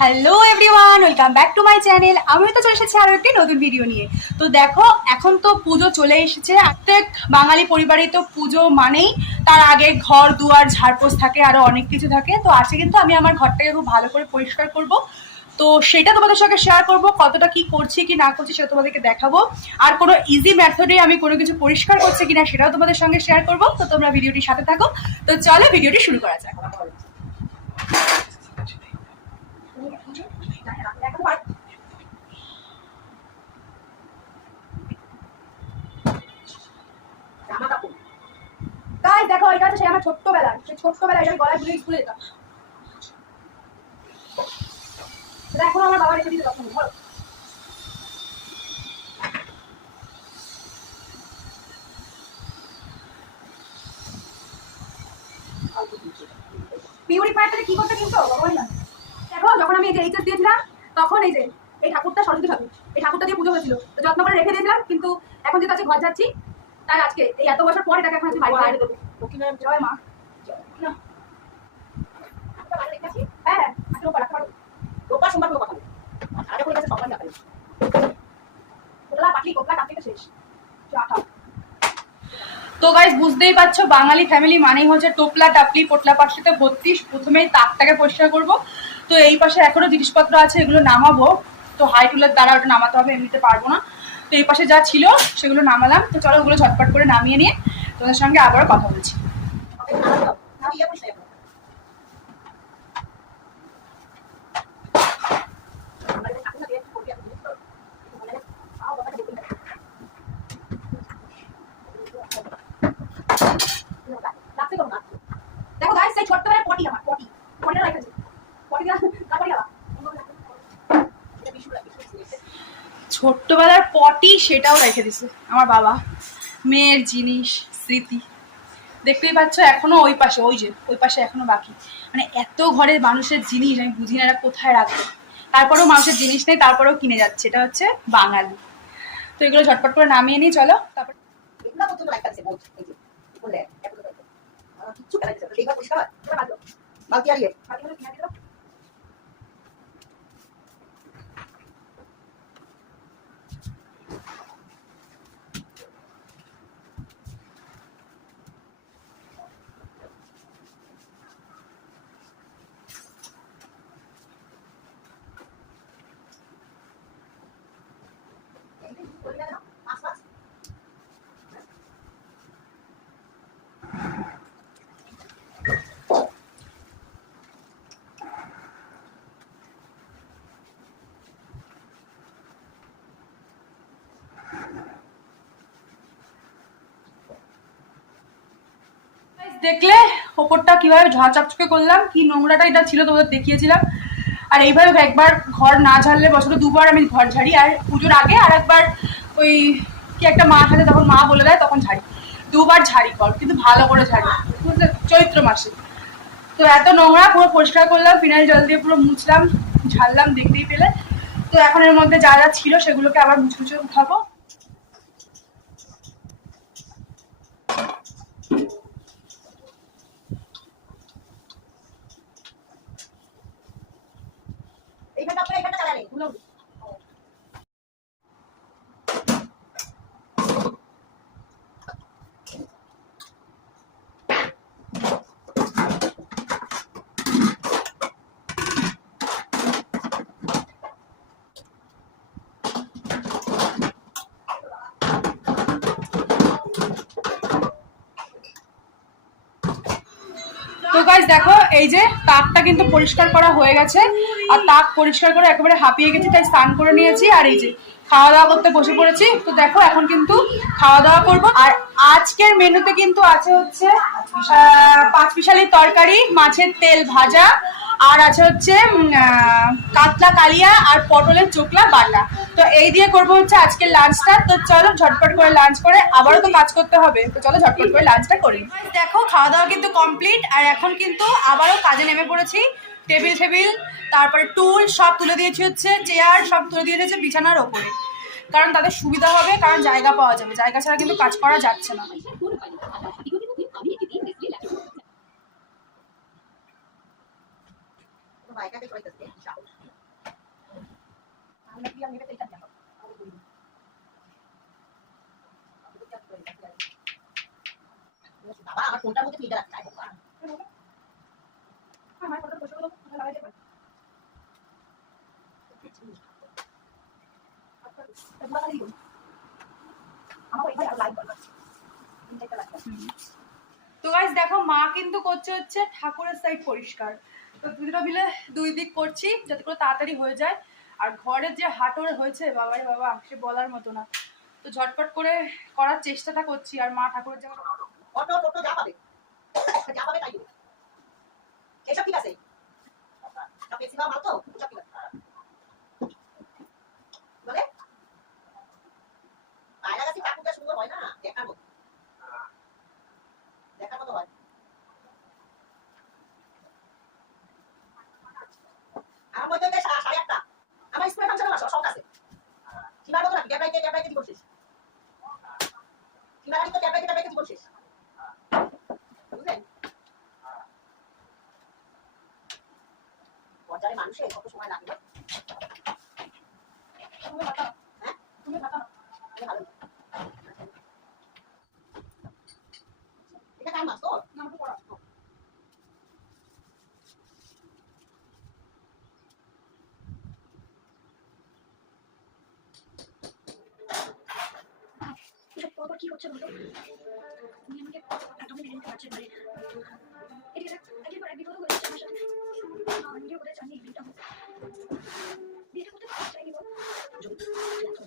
Hello everyone welcome back to my channel আমিও তো চলে এসেছি আরও একটি নতুন ভিডিও নিয়ে। তো দেখো, এখন তো পুজো চলে এসেছে। প্রত্যেক বাঙালি পরিবারে তো পুজো মানেই তার আগে ঘর, দুয়ার, ঝাড়পোছ থাকে আরও অনেক কিছু থাকে। তো আজকে কিন্তু আমি আমার ঘরটাকে খুব ভালো করে পরিষ্কার করব। তো সেটা তোমাদের সঙ্গে শেয়ার করব, কতটা কি করছি, কি না করছি সেটা তোমাদেরকে দেখাবো। আর কোনো ইজি মেথডে আমি কোনো কিছু পরিষ্কার করছি কিনা সেটাও তোমাদের সঙ্গে শেয়ার করব। তো তোমরা ভিডিওটির সাথে থাকো। তো চলো ভিডিওটি শুরু করা যাক। দেখো, এটা হচ্ছে সেই আমার ছোট্টবেলা। সেই ছোট্টবেলা এটা আমি গলায় ঝুলে স্কুলে যেতাম। এখন আমার বাবা রেখে দিতে তখন বলো পিউরিফায়ারটাকে কি করতে কিন্তু ভগবান জানে দেখো যখন আমি এই যে এইচএস দিয়েছিলাম তখন এই যে এই ঠাকুরটা সরস্বতী ঠাকুর এই ঠাকুরটা দিয়ে পুজো হয়েছিল। তো যত্ন করে রেখে দিয়েছিলাম কিন্তু এখন যেহেতু আজকে ঘর যাচ্ছি তাই আজকে এই এত বছর পর এটাকে এখন আজকে বাইরে দেবো। জয় মা? হ্যাঁ হ্যাঁ আজকে ওপর রাখতে পারব। রোববার, সোমবার কোনো কথা নেই। আগে করে গেছে সকাল সকালে। কোতলা পাটলি কোতলা কাটলি তো শেষ। তো গাইজ বুঝতেই পারছ বাঙালি ফ্যামিলি মানেই হচ্ছে টোপলা টাপলি পোটলা পাশিতে ভর্তি প্রথমেই তাকটাকে পরিষ্কার করব। তো এই পাশে এখনও জিনিসপত্র আছে, এগুলো নামাবো। তো হাই টুলের দ্বারা ওটা নামাতে হবে, এমনিতে পারব না। তো এই পাশে যা ছিল, সেগুলো নামালাম। তো চলো ওগুলো ঝটপট করে নামিয়ে নিয়ে তোদের সঙ্গে আবারও কথা বলছি দেখো গাইস সেই ছোট্টবেলার পটি আমার পটি পটিটা রাখা পটি দিয়া তারপরে আবার ছোট্টবেলার পটি সেটাও রেখে দিছে আমার বাবা, মেয়ের জিনিস, স্মৃতি। দেখতেই পাচ্ছ এখনও ওই পাশে, ওই যে, ওই পাশে এখনও বাকি। মানে এত ঘরের মানুষের জিনিস, আমি বুঝি না কোথায় রাখবে তারপরেও মানুষের জিনিস নেই, তারপরেও কিনে যাচ্ছে। এটা হচ্ছে বাঙালি। তো এগুলো ঝটপট করে নামিয়ে নিই, চলো। তারপর এগুলা পর্যন্ত রাখা আছে বহুত এই যে বলে এত করে আর কিছু করা যাচ্ছে এইবার পরিষ্কার এটা বাদ দাও। বালতি আর ইয়ে বাকিগুলো কিনে দিলো। মাছ মাছ Guys, দেখলে ওপরটা কীভাবে ঝাঁ চকচকে করলাম, কি নোংরাটা এটা ছিল তোমাদের দেখিয়েছিলাম। আর এইভাবে একবার ঘর না ঝাড়লে বছরে দুবার আমি ঘর ঝাড়ি, আর পুজোর আগে আর একবার ওই কি একটা মা থাকে তখন মা বলে দেয় তখন ঝাড়ি। দুবার ঝাড়ি কর, কিন্তু ভালো করে ঝাড়ি। বুঝলে? চৈত্র মাসে। তো এত নোংরা, পুরো পরিষ্কার করলাম, ফিনাইল জল দিয়ে পুরো মুছলাম, ঝাড়লাম দেখতেই পেলে। তো এখন এর মধ্যে যা যা ছিল সেগুলোকে আবার মুছে মুছে উঠাবো। No. গাইজ দেখো, এই যে তাকটা কিন্তু পরিষ্কার করা হয়ে গেছে। আর তাক পরিষ্কার করে একেবারে হাঁপিয়ে গেছি, তাই স্নান করে নিয়েছি। আর এই যে খাওয়া দাওয়া করতে বসে পড়েছি। তো দেখো, এখন কিন্তু খাওয়া দাওয়া করব। আর আজকের মেনুতে কিন্তু আছে হচ্ছে পাঁচ পিশালির তরকারি, মাছের তেল ভাজা, আর আছে হচ্ছে কাতলা কালিয়া আর পটলের চোকলা বাটা। তো এই দিয়ে করব হচ্ছে আজকের লাঞ্চটা তো চলো, ঝটপট করে লাঞ্চ করে আবারও তো কাজ করতে হবে। তো চলো, ঝটপট করে লাঞ্চটা করি। দেখো, খাওয়া দাওয়া কিন্তু কমপ্লিট আর এখন কিন্তু আবারও কাজে নেমে পড়েছি। টেবিল টেবিল তারপরে টুল সব তুলে দিয়েছি হচ্ছে, চেয়ার সব তুলে দিয়ে দিয়েছে বিছানার ওপরে। কারণ তাদের সুবিধা হবে, কারণ জায়গা পাওয়া যাবে। জায়গা ছাড়া কিন্তু কাজ করা যাচ্ছে না। মধ্যে ফিল্টার আছে তো গাইজ দেখো, মা কিন্তু করছে হচ্ছে ঠাকুরের সাইড পরিষ্কার। তো মিলে দুই দিক করছি, যাতে করে তাড়াতাড়ি হয়ে যায়। আর ঘরের যে হাটরে হয়েছে, বাবারে বাবা, সে বলার মতো না। তো ঝটপট করে করার চেষ্টাটা করছি, আর মা ঠাকুরের অটো টোটো যা পাবে যা পাবে তাই দেবে এসব ঠিক আছে সব বেশি মাল তো সব ঠিক আছে বলে বাইরে কাছে ঠাকুরটা সুন্দর হয় না দেখার মতো দেখার মতো হয় আমার মধ্যে দেশ সাড়ে আটটা আমার স্কুলে ফাংশন আমার শখ আছে সীমার মতো নাকি ট্যাবলাইটে ট্যাবলাইটে জীবন শেষ সীমার তো ট্যাবলাইটে ট্যাবলাইটে জীবন শেষ বুঝলেন পর্যায়ে মানুষের কত সময় লাগবে তুমি বাতা হ্যাঁ তুমি বাতা এটা ভালো এটা কার মাছ তো না তো পড়া এসব পরপর কি হচ্ছে বলো? তুমি আমাকে একদমই মেনে নিতে পারছ এবারে এটি একটা একের পর এক বিপদ হয়ে যাচ্ছে আমার সাথে।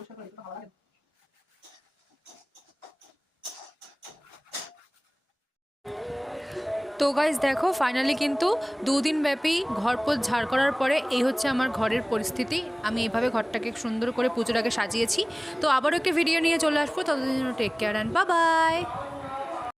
পরিষ্কার করে দিতে তো গাইজ দেখো ফাইনালি কিন্তু দুদিন ব্যাপী ঘরপোছ ঝাড় করার পরে এই হচ্ছে আমার ঘরের পরিস্থিতি। আমি এইভাবে ঘরটাকে সুন্দর করে পুজোটাকে সাজিয়েছি। তো আবারও একটি ভিডিও নিয়ে চলে আসব। ততদিন টেক কেয়ার অ্যান্ড বা বাই